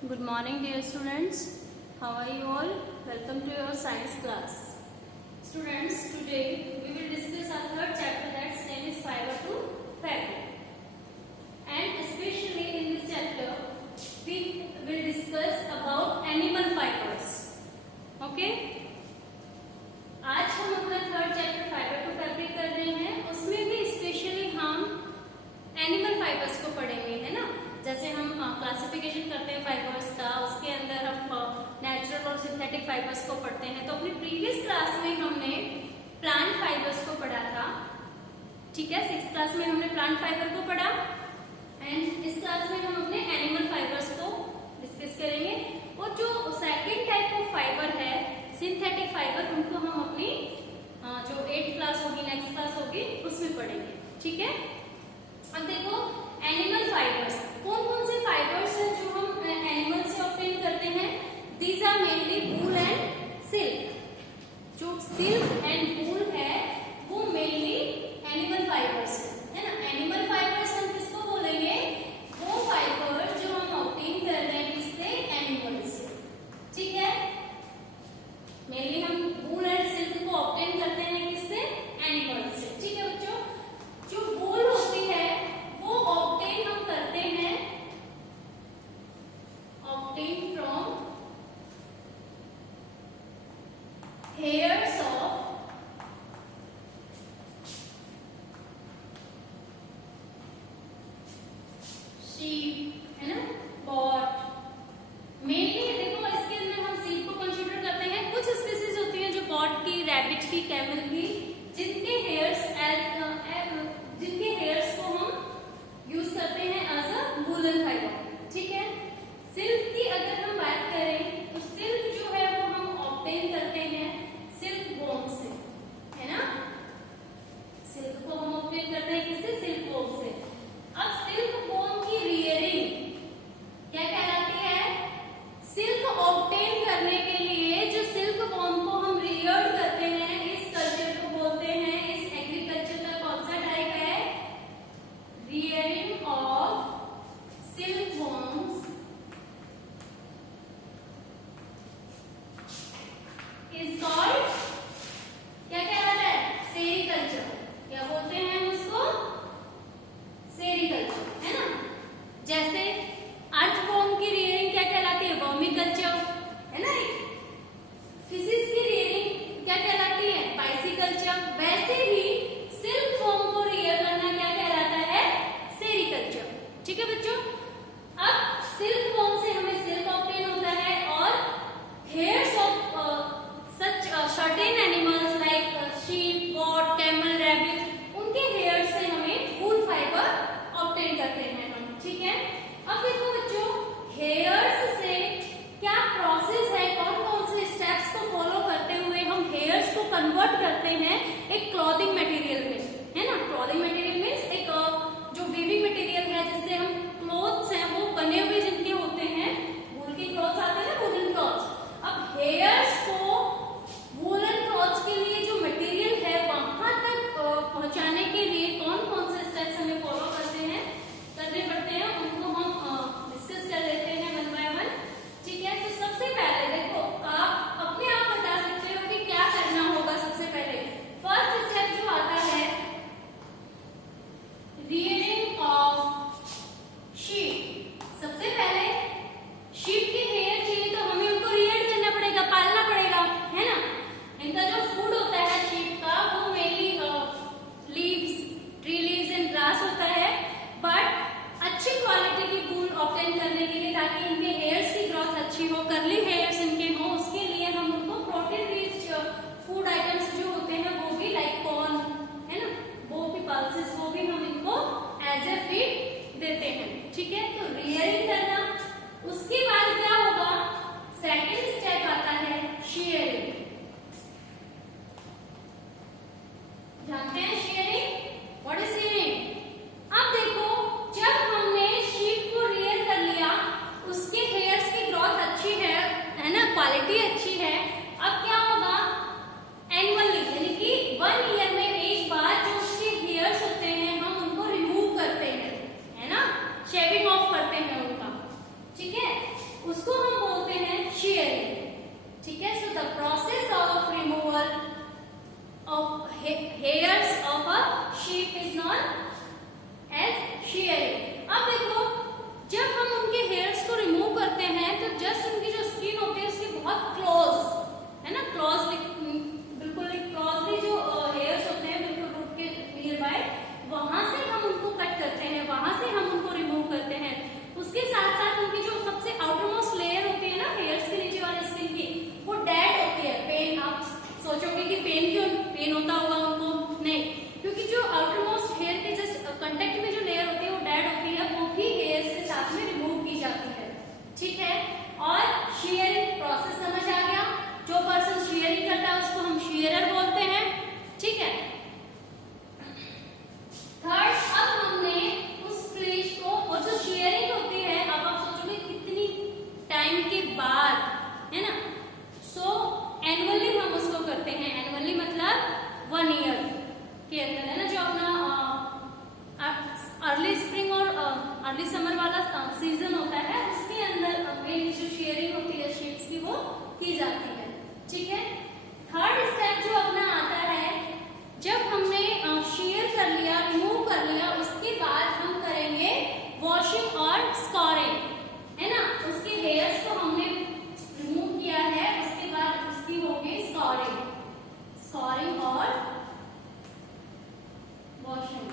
Good morning, dear students. How are you all? Welcome to your science class. Students, today we will discuss our third chapter, that's name is fiber to fabric. And especially in this chapter, we will discuss about animal fibers. Okay? आज हम अपना third chapter fibre to fabric कर रहे हैं. उसमें भी specially हम animal fibres को पढ़ेंगे, है ना. जैसे हम क्लासिफिकेशन करते हैं फाइबर्स का, उसके अंदर हम नेचुरल और सिंथेटिक फाइबर्स को पढ़ते हैं. तो अपनी प्रीवियस क्लास में हमने प्लांट फाइबर्स को पढ़ा था. ठीक है, 6th क्लास में हमने प्लांट फाइबर को पढ़ा एंड इस क्लास में हम अपने एनिमल फाइबर्स को डिस्कस करेंगे. और जो सेकेंड टाइप ऑफ फाइबर है सिंथेटिक फाइबर, उनको हम अपनी जो 8th क्लास होगी, नेक्स्ट क्लास होगी, उसमें पढ़ेंगे. ठीक है. अब देखो एनिमल फाइबर्स, कौन कौन से फाइबर्स हैं जो हम एनिमल से ऑब्टेन करते हैं. These are mainly wool and silk. जो सिल्क एंड वूल है वो मेनली एनिमल फाइबर्स है ना. एनिमल फाइबर्स हम किसको बोलेंगे, वो फाइबर्स जो हम ऑब्टेन कर रहे हैं किससे, एनिमल्स से. ठीक है, मेनली हम वूल एंड सिल्क को ऑब्टेन करते हैं किससे, एनिमल्स से. ठीक है बच्चों, जो वूल होती है वो ऑब्टेन हम करते हैं obtain from hairs of sheep, है ना, गॉट. मेनली देखो इसके अंदर हम शीप को कंसीडर करते हैं. कुछ स्पीसीज होती हैं जो गॉट की, रैबिट की, कैमल की, जिनके हेयर्स को हम यूज करते हैं एज अ वूलन फाइबर. ठीक है. सिल्क की अगर हम बात करें तो सिल्क जो है वो हम ऑब्टेन करते हैं सिल्क वॉर्म से, है ना. सिल्क को हम ऑब्टेन करते हैं किससे, सिल्क वॉर्म से. अब सिल्क वॉर्म की रियरिंग क्या कहलाती है. सिल्क ऑब्टेन करने के लिए जो सिल्क वॉर्म को हम रियर करते हैं, इस कल्चर को बोलते हैं, इस एग्रीकल्चर का कौन सा टाइप है, rearing of silk worms is called, क्या कहलाता है, सेरीकल्चर. क्या बोलते हैं उसको, सेरीकल्चर, है ना. जैसे अर्थवॉर्म की रियरिंग क्या कहलाती है, वर्मीकल्चर, है ना. फिशिस की रियरिंग क्या कहलाती है, पाइसिकल्चर. वैसे ही सिल्क वॉर्म को रियर करना क्या कहलाता है, सेरीकल्चर. ठीक है बच्चों. अब सिल्क वॉर्म से हमें सिल्क ऑब्टेन होता है और hairs of such certain animals like sheep, got, camel, rabbit, उनके हेयर से हमें वूल फाइबर ऑब्टेन करते हैं हम. ठीक है. अब देखो बच्चों, हेयर्स से क्या प्रोसेस है, कौन कौन से स्टेप्स को फॉलो करते हुए हम हेयर्स को कन्वर्ट करते हैं एक क्लॉथिंग मटेरियल में, है ना. क्लॉथिंग मटेरियल मींस एक जो वीविंग मटेरियल है जिससे हम क्लॉथ्स हैं वो बने हुए जिनके होते हैं, वूल के क्लॉथ्स आते हैं ना, वूलन क्लॉथ्स. अब हेयर्स को वूलन क्लॉथ्स के लिए जो मटेरियल है वहां तक पहुंचाने के लिए कौन कौन से स्टेप्स हमें फॉलो करने पड़ते हैं, उनको हम डिस्कस कर लेते हैं वन बाय वन. ठीक है. तो सबसे पहले देखो, आप अपने आप बता सकते हो कि क्या करना होगा. सबसे पहले फर्स्ट स्टेप जो आता है, रियरिंग ऑफ शीप. सबसे पहले शीप के हेयर चाहिए तो हमें उनको रियर करना पड़ेगा, पालना पड़ेगा, है ना. इनका जो फूड होता है शीप का वो mainly leaves, tree leaves and grass होता है. बट अच्छी क्वालिटी की वूल ऑब्टेन करने के लिए, ताकि इनके हेयर्स की ग्रोथ अच्छी हो, कर्ली हेयर्स इनके हो, उसके लिए हम उनको प्रोटीन रिच फूड आइटम्स जो होते हैं वो भी, लाइक कॉर्न, है ना, वो भी पल्सेस, वो भी हम इनको एज ए फीड देते हैं. ठीक है. तो रियरिंग करना. उसके बाद क्या होगा, सेकेंड स्टेप आता है शेयरिंग. जानते हैं शेयरिंग, व्हाट इज शेयरिंग. अब देखो, जब हमने शीप को रियर कर लिया, उसके हेयर्स की ग्रोथ अच्छी है ना, क्वालिटी अच्छी है. अब क्या होगा, एनुअली यानी कि 1 ईयर में एक बार जो उसके हेयर्स होते हैं हम उनको रिमूव करते हैं, है ना, शेविंग ऑफ करते हैं उनका. ठीक है. उसको हम बोलते हैं shearing, ठीक है। So the process of removal of hairs of a sheep is known as shearing। अब देखो, जब हम उनके हेयर्स को रिमूव करते हैं तो जस्ट उनकी जो स्किन होती है उसकी बहुत क्लोज, है ना, बिल्कुल क्लोजली जो हेयर्स होते हैं बिल्कुल रूट के नियर बाय, वहां से हम उनको कट करते हैं, वहां से हम उनको रिमूव करते हैं। उसके साथ साथ उनकी जो सबसे आउटरमोस्ट लेयर होती है ना हेयर्स के नीचे वाली स्किन की, वो डेड होती है। पेन, आप सोचोगे कि पेन क्यों, पेन होता होगा उनको, नहीं, क्योंकि जो आउटरमोस्ट हेयर के जस्ट कांटेक्ट में जो लेयर होती है वो डेड होती है, वो भी हेयर्स के साथ में रिमूव की जाती है, ठीक है। और shearing प्रोसेस समझ आ गया, जो पर्सन shearing करता है उसको हम shearer बोलते हैं, ठीक है। थर्ड, अब हमने उस फ्लीश को, और जो shearing होती है, अब आप सोचोगे कितनी टाइम के बाद, है ना, सो एनुअली हम उसको करते हैं। एनुअली मतलब 1 ईयर के अंदर, है ना, जो अपना अर्ली स्प्रिंग और अर्ली समर वाला सीजन होता है, उसके अंदर मेन जो शेयरिंग होती है शीप्स की वो की जाती है, ठीक है। थर्ड स्टेप जो अपना आता है, जब हमने शेयर कर लिया, रिमूव कर लिया, उसके बाद हम करेंगे वॉशिंग और स्कॉरिंग, है ना। उसके हेयर्स को हमने रिमूव किया है, उसके बाद उसकी होगी स्कॉरिंग, स्कॉरिंग और वॉशिंग,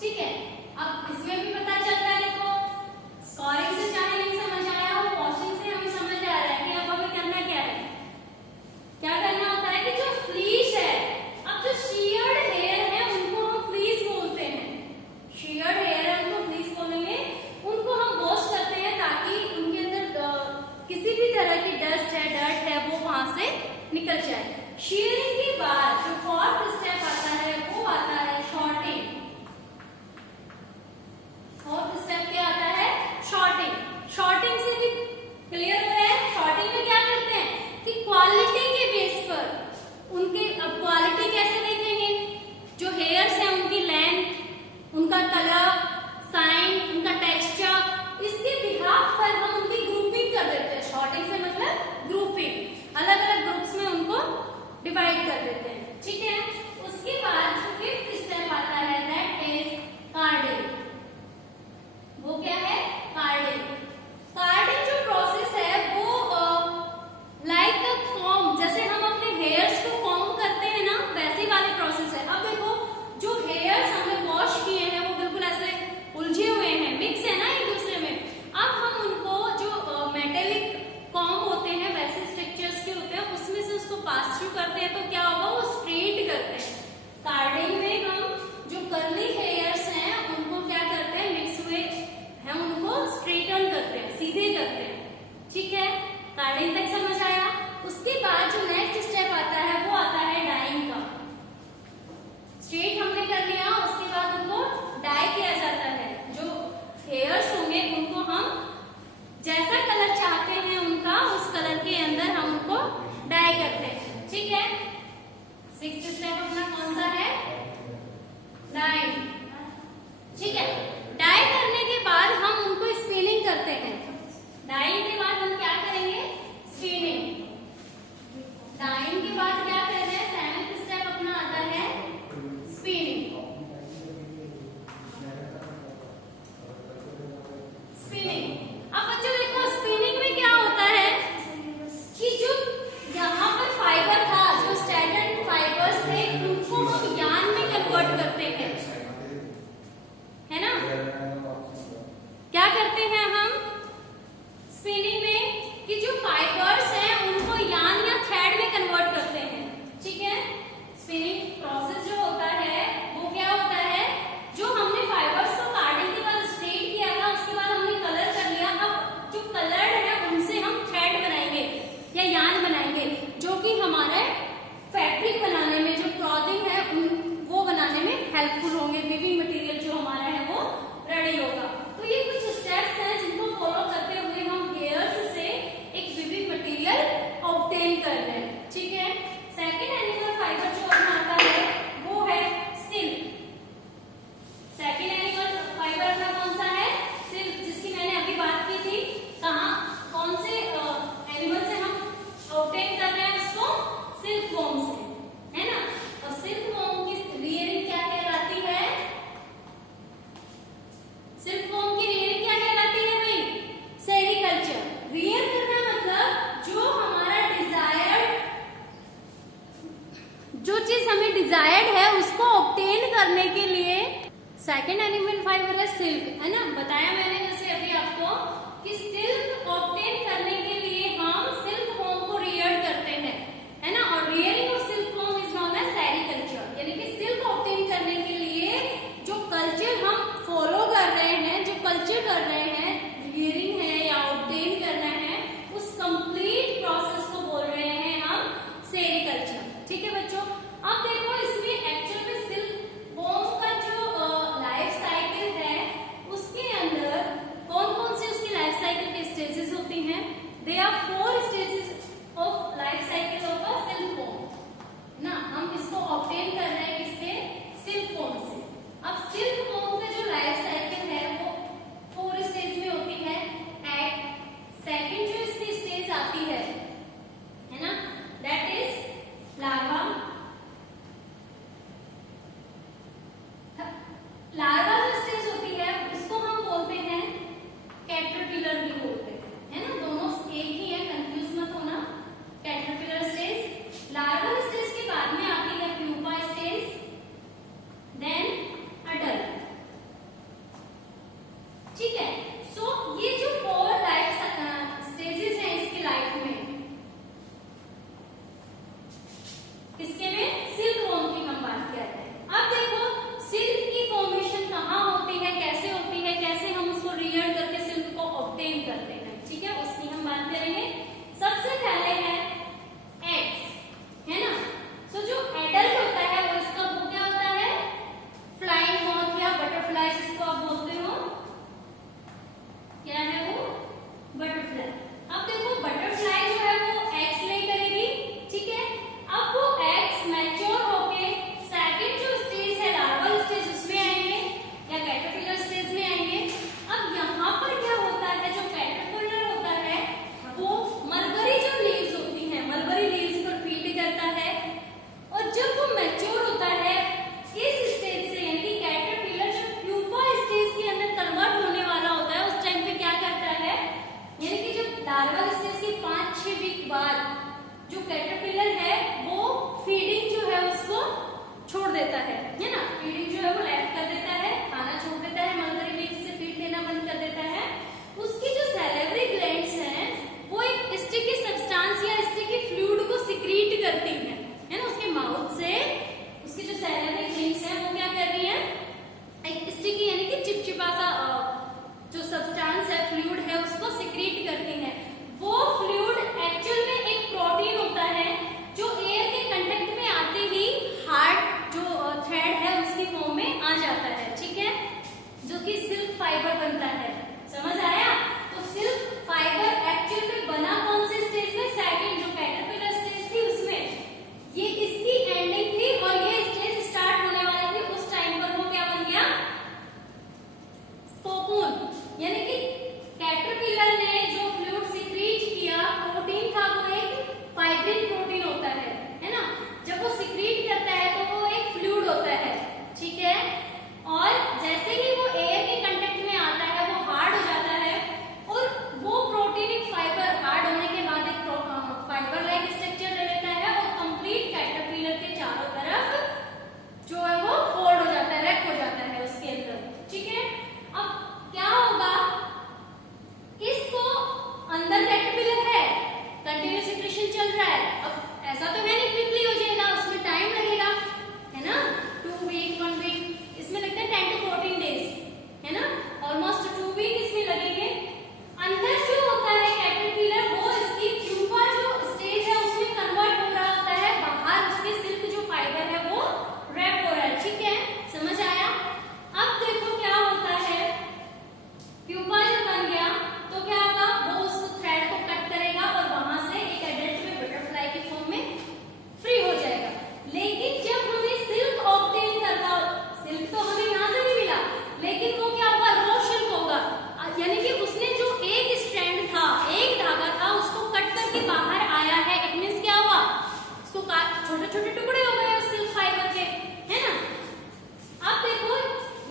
ठीक है। अब इसमें भी पता चलता है, देखो स्कॉरिंग से चाहे नहीं समझ आया हो, वॉशिंग से हमें समझ आ रहा है कि अब हमें करना क्या है। क्या करना होता है कि जो फ्लीस है, अब जो sheared हेयर है उनको हम फ्लीस बोलते हैं, sheared हेयर है उनको फ्लीस बोलेंगे। उनको हम वॉश करते हैं ताकि उनके अंदर किसी भी तरह की डस्ट है, डर्ट है, वो वहां से निकल जाए। shearing के बाद जो फोर्थ स्टेप आता है वो आता है शॉर्टिंग। फोर्थ स्टेप क्या आता है? शॉर्टिंग। शॉर्टिंग से भी क्लियर हो रहा है, शॉर्टिंग में क्या करते हैं कि क्वालिटी के बेस पर उनके, अब क्वालिटी कैसे देखेंगे, जो हेयर्स हैं उनकी लेंथ, उनका कलर, साइन, उनका टेक्सचर, इसके बिहाफ पर हम उनकी ग्रुपिंग कर देते हैं। शॉर्टिंग से मतलब ग्रुपिंग, अलग अलग ग्रुप्स में उनको डिवाइड कर देते हैं, ठीक है। उसके बाद जो फिफ्थ स्टेप आता है दैट इज कार्डिंग। वो क्या है? कार्डिंग। कार्डिंग जो प्रोसेस है वो लाइक अ कॉम्ब, जैसे हम अपने हेयर्स को कॉम्ब करते हैं ना, वैसी वाली प्रोसेस है। अब देखो, जो हेयर्स हमने वॉश किए हैं वो बिल्कुल ऐसे उलझे हुए हैं, मिक्स है ना एक दूसरे में। अब हम उनको जो मेटेलिक कॉम्ब होते हैं, वैसे स्ट्रक्चर्स के होते हैं, उसमें से उसको पास थ्रू करते हैं, तो क्या होगा, वो स्ट्रेट करते हैं। कार्डिंग में हम जो कर्ली हेयर्स हैं उनको क्या करते हैं, मिक्स हुए हम उनको स्ट्रेटन करते हैं, सीधे करते हैं, ठीक है। कार्डिंग तक समझ आया। उसके बाद जो नेक्स्ट स्टेप आता है वो आता है डाइंग का। स्ट्रेट हमने कर लिया, उसके बाद उनको डाई किया जाता है। जो हेयर्स होंगे उनको हम जैसा कलर चाहते हैं उनका, उस कलर के अंदर हम उनको डाई करते हैं, ठीक है। सिक्स्थ स्टेप अपना कौन सा है? डाइंग, ठीक है। डाई करने के बाद हम उनको स्पिनिंग करते हैं। डाइंग के बाद हम क्या करेंगे? स्पिनिंग। डाइंग के बाद क्या कर रहे हैं? सेवेंथ स्टेप अपना आता है स्पिनिंग। स्पिनिंग। अब बच्चों देखो, स्पिनिंग में क्या होता है कि जो यहाँ पर फाइबर था, जो स्ट्रैंडेड फाइबर्स थे, उनको हम यार्न में कन्वर्ट करते हैं, है ना। क्या करते हैं हम स्पिनिंग में कि जो फाइबर्स हैं उनको यार्न या थ्रेड में कन्वर्ट करते हैं, ठीक है। स्पिनिंग प्रोसेस जो होता है वो क्या होता है, जो हमने फाइबर्स को काटने के बाद स्ट्रेट किया था, उसके बाद हमने कलर कर लिया। अब जो कलर है उनसे हम थ्रेड बनाएंगे या यार्न बनाएंगे, जो कि हमारे फैब्रिक बनाने में, जो क्लॉथिंग है वो बनाने में हेल्पफुल होंगे। विविंग मटेरियल जो हमारा है वो रेडी होगा। तो ये कुछ स्टेप्स हैं जिनको ठीक है। सो ये जो 4 लाइफ स्टेजेस हैं इसकी लाइफ में, किसके में, सिल्क वॉर्म की हम बात कर रहे हैं। अब देखो सिल्क की फॉर्मेशन कहाँ होती है, कैसे होती है, कैसे हम उसको रियर करके सिल्क को ऑब्टेन करते हैं, ठीक है, उसकी हम बात करेंगे। सबसे पहले है एग्स, है ना। सो जो एडल्ट होता है वो इसका वो क्या होता है, फ्लाइंग मॉथ या बटरफ्लाई जिसको आप बोलते हो, क्या है वो, बटरफ्लाई। अब देखो बटरफ्लाई जो है वो एग्स ले करेगी, ठीक है। अब वो एग्स मैच्योर होके सेकंड जो स्टेज है लार्वल स्टेज उसमें आएंगे या कैटरपिलर स्टेज में आएंगे। अब यहाँ पर क्या होता है, जो कैटरपिलर होता है वो मलबरी जो लीव्स होती हैं, मलबरी लीव्स पर फीड करता है, और जब वो मैच्योर होता है इस स्टेज से, यानी कि कैटरपिलर जब प्यूपा स्टेज के अंदर कन्वर्ट होने वाला होता है उस टाइम पे क्या करता है, यानी कि जब लार्वल स्टेज के 5-6 वीक बाद जो कैटरपिलर है वो फीडिंग जो है उसको छोड़ देता है ना, फीडिंग जो है वो लेफ्ट कर देता है, खाना छोड़ देता है, मलबरी लीव्स से फीड लेना बंद कर देता है। उसकी जो सैलिवरी ग्लैंड्स हैं वो एक स्टिकी सब्सटेंस या स्टिकी फ्लूइड को सिक्रीट करती हैं, है ना, उसके माउथ से उसकी जो सैलिवरी ग्लैंड्स हैं वो क्या कर रही हैं, एक स्टिकी यानी कि चिपचिपा सा जो सब्सटेंस है, फ्लूइड है, उसको सिक्रीट करती हैं। वो फ्लूइड एक्चुअल में एक प्रोटीन होता है जो एयर के कांटेक्ट में आते ही हार्ड जो थ्रेड है उसकी फॉर्म में आ जाता है, ठीक है, जो कि सिल्क फाइबर बनता है। समझ आया। तो सिल्क फाइबर एक्चुअल में बना कौन से स्टेज में, सेकंड जो कैटरपिलर स्टेज थी उसमें, ये इसकी एंडिंग थी और ये स्टेज स्टार्ट होने वाली थी, उस टाइम पर वो क्या बन गया, कोकून, यानी कि कैटरपिलर ने जो फ्लूइड सिक्रीट किया, प्रोटीन था वो एक फाइब्रिन प्रोटीन होता है ना, जब वो सिक्रीट करता है तो वो एक फ्लूइड होता है, ठीक है, और जैसे ही वो एयर के कांटेक्ट में आता है वो हार्ड हो जाता है, और वो प्रोटीन एक फाइबर हार्ड होने के बाद एक फाइबर लाइक स्ट्रक्चर ले लेता है और कंप्लीट कैटरपिलर के चारों तरफ जो है वो फोल्ड हो जाता है, रैप हो जाता है उसके अंदर, ठीक है। अब क्या होगा, इसको अंदर कैटरपिलर है, कंटिन्यूस सिक्रेशन चल रहा है, अब ऐसा तो है नहीं क्विकली हो जाएगा, उसमें टाइम लगेगा, है ना, 2 वीक 1 वीक, इसमें लगता है 10 to 14 डेज, है ना, ऑलमोस्ट 2 वीक इसमें लगेंगे। अंदर जो होता है कैटरपिलर वो इसकी प्यूपा जो स्टेज है उसमें कन्वर्ट हो रहा होता है, बाहर उसके सिल्क जो फाइबर है वो रैप हो रहा है, ठीक है, समझ आया। अब देखो क्या होता है, प्यूपा जब बन गया तो क्या होगा, वो उस थ्रेड को कट करेगा और वहां से एक एडल्ट में बटरफ्लाई की फॉर्म में फ्री हो जाएगा। लेकिन जब हमें सिल्क ऑब्टेन करना, सिल्क तो हमें यहाँ से नहीं मिला, लेकिन वो क्या होगा, रॉ सिल्क होगा, यानी कि उसने जो एक स्ट्रैंड था, एक धागा था, उसको कट करके बाहर आया है, इट मींस क्या हुआ, उसको छोटे छोटे टुकड़े हो गए उस सिल्क फाइबर के, है ना। अब देखो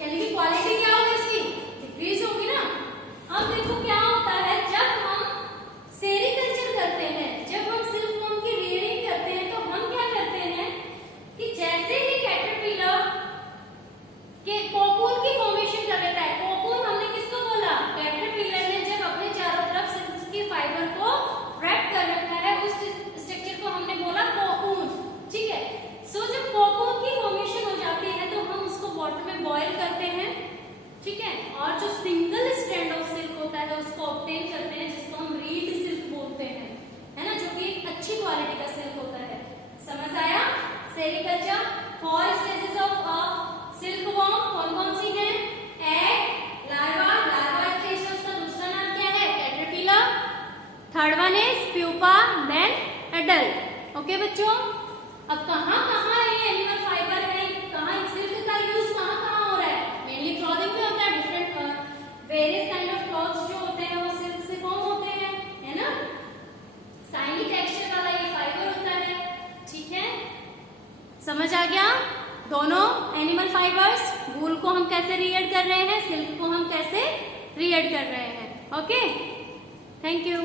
यानी कि क्वालिटी क्या होगी इसकी, डिक्रीज होगी ना। अब देखो क्या होता है, जब हम सेरीकल्चर करते हैं, जब हम सिल्क वॉर्म की रियरिंग करते हैं तो हम क्या करते हैं कि जैसे ही कैटरपिलर के कोकून की फॉर्मेशन कर लेता है, कोकून हमने किसको बोला, कैटरपिलर ने जब अपने चारों तरफ सिल्क की फाइबर को रैप कर रखा है उस स्ट्रक्चर को हमने बोला कोकून, ठीक है। सो जब कोकून की फॉर्मेशन हो जाती है तो हम उसको वाटर में बॉईल करते हैं, ठीक है, और जो सिंगल स्ट्रैंड ऑफ सिल्क होता है उसको ऑब्टेन करते हैं, जिसको हम रीड सिल्क बोलते हैं, है ना, जो कि एक अच्छी क्वालिटी का सिल्क होता है। समझ आया। Sericulture 4 stages of silk worm कौन कौन सी हैं, एग, लार्वा, लार्वा स्टेज उसका दूसरा नाम क्या है, caterpillar, third one is pupa, then adult. Okay बच्चों, अब कहाँ कहाँ ये एनिमल फाइबर है, कहाँ सिल्क का यूज कहाँ कहाँ हो रहा है, मेनली क्लॉथिंग में होता है, different various kind of clothes जो होते हैं वो सिल्क से फॉर्म होते हैं, है ना, शाइनी टेक्सचर वाला ये फाइबर होता है, ठीक है, समझ आ गया। दोनों एनिमल फाइबर्स, वूल को हम कैसे रिएड कर रहे हैं, सिल्क को हम कैसे रिएड कर रहे हैं। Okay, thank you.